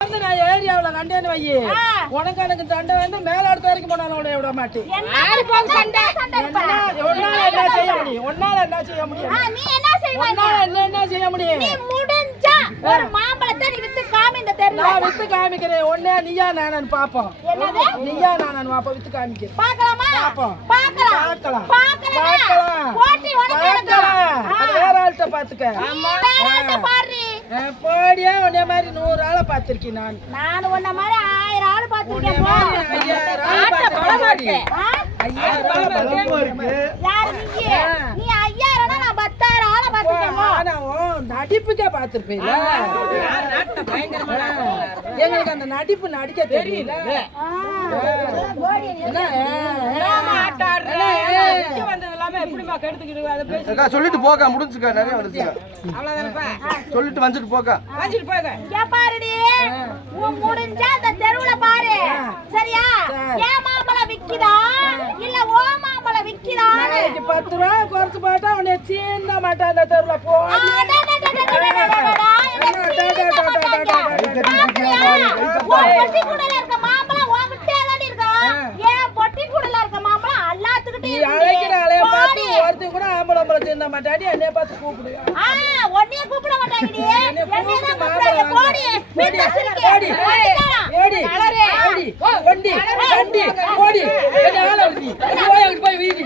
நான் ஏரியாவுல கண்டேன்னு வையே உனக்கு எனக்கு சண்டை வந்து மேலாடுத்த வரைக்கும் போனாலும் விட மாட்டேன். ஒன்னால என்ன செய்ய முடியும்? என்ன செய்ய முடியும்? ஒரு மாம்பழத்தை நீ வித்து காமி இந்த தெருல. நான் வித்து காமிக்கிறேன். ஒண்ணே நீயா நானு பாப்போம். என்னது? நீயா நானு பாப்போம் வித்து காமிக்கிறேன். பார்க்கலாமா? பாப்போம். பார்க்கலாம். போட்டி உனக்கு பார்க்கலாம். அது வேற ஆள்கிட்ட பாத்துக்க. வேற பாரு. போடியா உன்ன மாதிரி 100 ஆளை பாத்திருக்கேன் நான். நான் உன்ன மாதிரி 1000 ஆளு பாத்திருக்கேன். 5000 ஆளை பாத்திருக்கேன். 5000 ஆளு பாத்திருக்கேன். யாரு நீ? நீ 5000 னா நான் 10000 ஆளு பாத்திருக்கேன். நான் நடிப்புக்கே பாத்திருப்பேன்ல. எங்களுக்கு அந்த நடிப்பு நடிக்க தெரியல. சொல்லிட்டு போக முடிஞ்சுக்க நிறைய வந்துச்சுங்க. சொல்லிட்டு வந்துட்டு போக பாருடி முடிஞ்சா அந்த தெருவுல பாரு. சரியா? ஏன் மாம்பழம் விக்குதா இல்ல ஓ மாம்பழம் விக்குதா? 10 ரூபா குறைச்சு போட்டா உன்னை சீந்த மாட்டேன் அந்த தெருவுல போ. அழைக்கிற அலைய பார்த்து ஒருத்தர் கூட ஆம்பளை சேர்ந்த மாட்டாடி என்னைய பார்த்து கூப்பிடு. கூப்பிட மாட்டாங்க. போய் வீதி